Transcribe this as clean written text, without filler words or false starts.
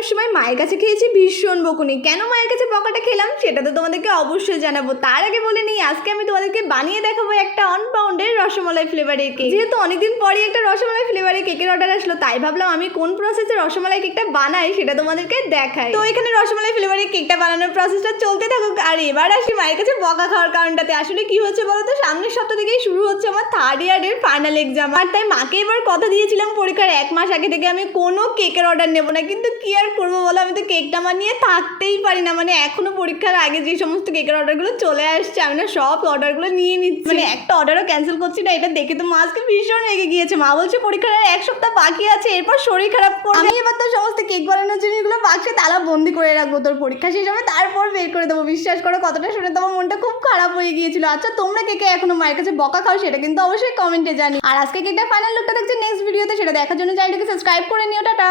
বানানোর সময় মায়ের কাছে খেয়েছি ভীষণ বকুনি। কেন মায়ের কাছে বকাটা খেলাম সেটা তো তোমাদেরকে অবশ্যই জানাবো। তার আগে বলে নিই, আজকে আমি তোমাদেরকে বানিয়ে দেখাবো একটা অনবাউন্ডেড রসমালাই ফ্লেভারের কেক। যেহেতু অনেকদিন পরই একটা রসমালাই ফ্লেভারের কেকের অর্ডার আসলো, তাই ভাবলাম আমি কোন প্রসেসে রসমালাই কেকটা বানাই সেটা তোমাদেরকে দেখাই। তো এখানে রসমালাই ফ্লেভারের কেকটা বানানোর প্রসেসটা চলতে থাকুক। আর এবার আসি মায়ের কাছে বকা খাওয়ার কারণটাতে। আসলে কি হচ্ছে বলতো, সামনের সপ্তাহ থেকেই শুরু হচ্ছে আমার থার্ড ইয়ারের ফাইনাল এক্সাম। আর তাই মাকে এবার কথা দিয়েছিলাম পরীক্ষার 1 মাস আগে থেকে আমি কোনো কেকের অর্ডার নেবো না। কিন্তু কি আর করবো বলো, আমি তো কেকটা বানিয়ে থাকতেই পারি না। মানে এখনো পরীক্ষার আগে যে সমস্ত কেকের অর্ডারগুলো চলে আসছে, আমি না সব অর্ডারগুলো নিয়ে নিচ্ছি। মানে একটা অর্ডারও ক্যান্সেল করছি না। এটা দেখে তো মা আজকে ভীষণ রেগে গিয়েছে। মা বলছে পরীক্ষার আর 1 সপ্তাহ বাকি আছে, এরপর শরীর খারাপ করবে। আমি এবার তো সমস্ত কেক বানানোর জিনিসগুলো বাক্সে তালা বন্দি করে রাখবো, তোর পরীক্ষা শেষ হবে তারপর বের করে দেবো। বিশ্বাস করো, কথাটা শুনে তোমার মনটা খুব খারাপ হয়ে গিয়েছিল। আচ্ছা তোমরা কে কে এখনো মায়ের কাছে বকা খাও সেটা কিন্তু অবশ্যই কমেন্টে জানি। আর আজকে কেকটা ফাইনাল লুকটা দেখছি নেক্সট ভিডিওতে, সেটা দেখার জন্য চ্যানেলটাকে সাবস্ক্রাইব করে নিও। টাটা।